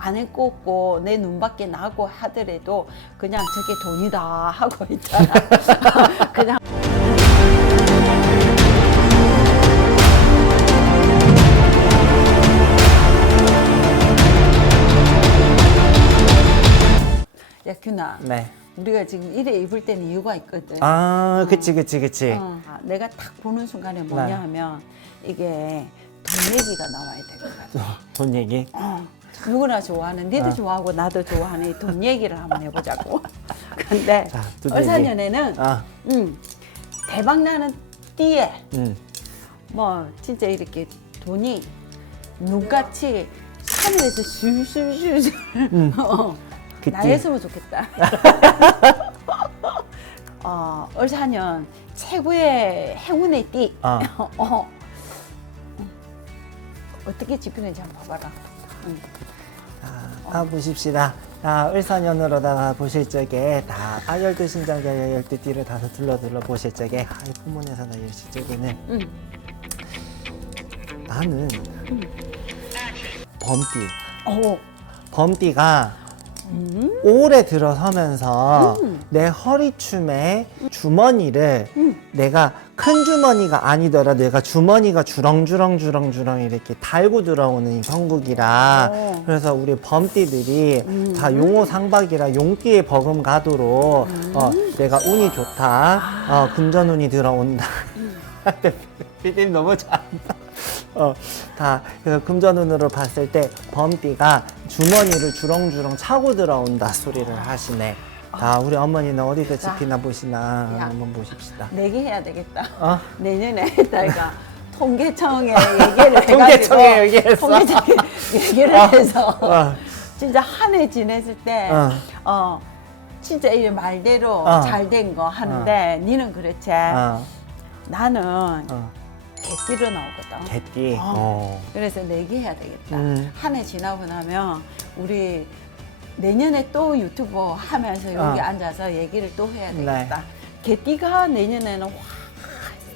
안에 꽂고 내 눈밖에 나고 하더라도 그냥 저게 돈이다 하고 있잖아. 그냥 야 균아 네. 우리가 지금 이래 입을 때는 이유가 있거든. 아, 그치, 그치, 그치. 어, 아, 내가 딱 보는 순간에 뭐냐 네. 하면 이게 돈 얘기가 나와야 될 것 같아. 돈 얘기. 어, 누구나 좋아하는, 니도 아. 좋아하고 나도 좋아하는 이돈 얘기를 한번 해보자고. 근데 자, 돈 얘기. 얼사년에는 아, 음, 대박 나는 띠에 음. 뭐 진짜 이렇게 돈이 눈같이 하늘에서 술술술술 어, 그 띠. 나였으면 좋겠다. 어, 얼사년 최고의 행운의 띠. 아. 어, 어떻게 집히는지 한번 봐봐라. 응. 아, 보십시다. 자, 을사년으로다가 보실 적에 다 아, 열두 신장자 열두 띠를 다서 둘러 둘러 보실 적에 아, 이 부문에서 나 열실 적에는 응. 나는 범띠. 어, 범띠가 음? 오래 들어서면서 음. 내 허리춤에 주머니를 음. 내가 큰 주머니가 아니더라도 내가 주머니가 주렁주렁 주렁주렁 이렇게 달고 들어오는 이 형국이라 오. 그래서 우리 범띠들이 음. 다 용호 상박이라 용띠에 버금가도록 음. 어, 내가 운이 좋다 어, 금전운이 들어온다 음. 피디님 너무 잘한다 어, 다 그래서 금전운으로 봤을 때 범띠가 주머니를 주렁주렁 차고 들어온다 소리를 하시네. 자, 우리 어머니는 어디서 자. 지피나 보시나 야. 한번 보십시다. 내기 해야 되겠다. 어? 내년에 저희가 통계청에 얘기를 해가지고 통계청에 얘기했어. 통계청에 얘기를 어. 해서 어. 진짜 한 해 지냈을 때 어. 어. 진짜 이 말대로 어. 잘 된 거 하는데 니는 그렇지 어, 나는 어. 개띠로 나오거든 개띠. 어. 어. 그래서 내기 해야 되겠다 음. 한 해 지나고 나면 우리 내년에 또 유튜브 하면서 여기 어. 앉아서 얘기를 또 해야 네. 되겠다 개띠가 내년에는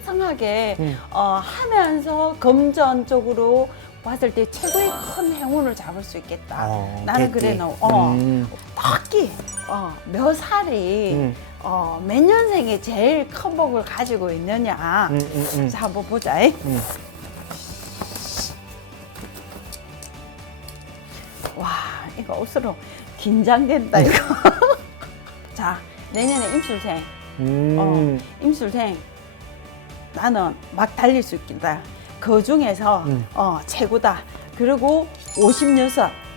화창하게 음. 어, 하면서 금전 쪽으로 봤을 때 최고의 큰 행운을 잡을 수 있겠다. 어, 나는 개띠. 그래 너 어, 음. 딱히 어, 몇 살이 음. 어, 몇 년 생에 제일 큰 복을 가지고 있느냐. 음, 음, 음. 자 한번 보자. 이. 음. 와 이거 옷으로 긴장된다 이거. 자 내년에 임술생 음. 어, 임술생 나는 막 달릴 수 있겠다. 그 중에서 음. 어, 최고다. 그리고 56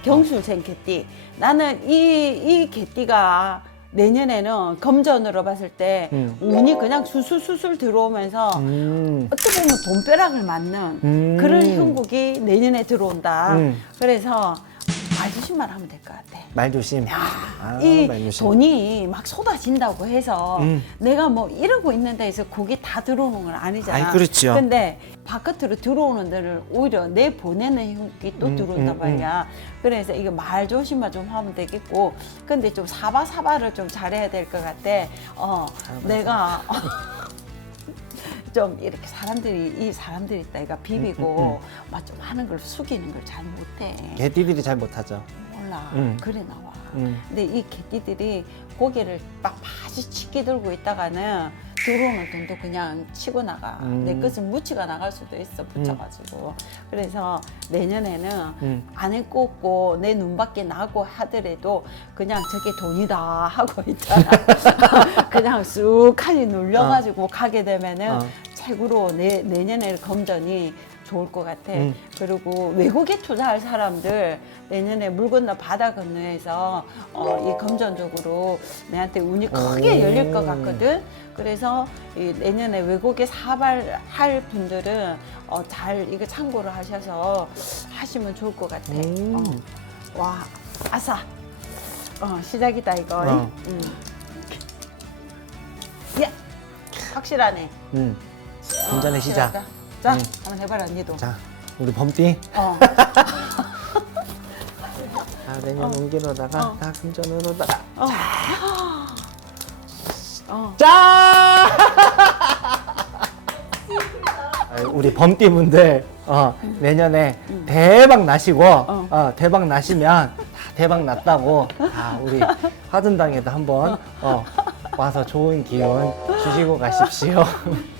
경술생 개띠. 나는 이, 이 개띠가 내년에는 금전으로 봤을 때 음. 운이 그냥 수술수술 들어오면서 음. 어떻게 보면 돈벼락을 맞는 음. 그런 형국이 내년에 들어온다. 음. 그래서 말조심만 하면 될 것 같아. 말 조심. 아, 이 말 조심. 돈이 막 쏟아진다고 해서 음. 내가 뭐 이러고 있는 데에서 그게 다 들어오는 건 아니잖아. 아이, 그렇죠. 근데 바깥으로 들어오는 데를 오히려 내 보내는 힘이 또 음, 들어온단 음, 말이야. 그래서 이거 말 조심만 좀 하면 되겠고, 근데 좀 사바사바를 좀 잘해야 될 것 같아. 어, 내가 좀 이렇게 사람들이 이 사람들이 있다, 이가 비비고 음, 막좀 하는 걸 숙이는 걸 잘 못해. 개띠들이 잘 못하죠. 몰라. 음. 그래 나와. 음. 근데 이 개띠들이 고개를 막 바지 치게 들고 있다가는 들어오는 돈도 그냥 치고 나가. 음. 내 것을 묻히가 나갈 수도 있어, 붙여가지고. 그래서 내년에는 음. 안에 꽂고 내 눈밖에 나고 하더라도 그냥 저게 돈이다 하고 있잖아. 그냥 쑥하니 눌려가지고 가게 되면은 어. 최고로 내, 내년에 금전이 좋을 것 같아. 음. 그리고 외국에 투자할 사람들 내년에 물 건너 바다 건너에서 어, 이 금전적으로 내한테 운이 크게 오. 열릴 것 같거든. 그래서 이 내년에 외국에 사발할 분들은 어, 잘 이거 참고를 하셔서 하시면 좋을 것 같아. 음. 어. 와, 아싸. 어, 시작이다 이거. 어. 음. 야, 확실하네. 음. 어, 시작. 확실하다. 자, 음. 한번 해봐라 언니도. 자, 우리 범띠. 어. 아, 내년 운기로다가 어. 다 금전으로다가. 어. 어. 짠! 우리 범띠 분들 어, 내년에 대박 나시고 어. 대박 나시면 대박 났다고 다 우리 화든당에도 한번 어, 와서 좋은 기운 주시고 가십시오.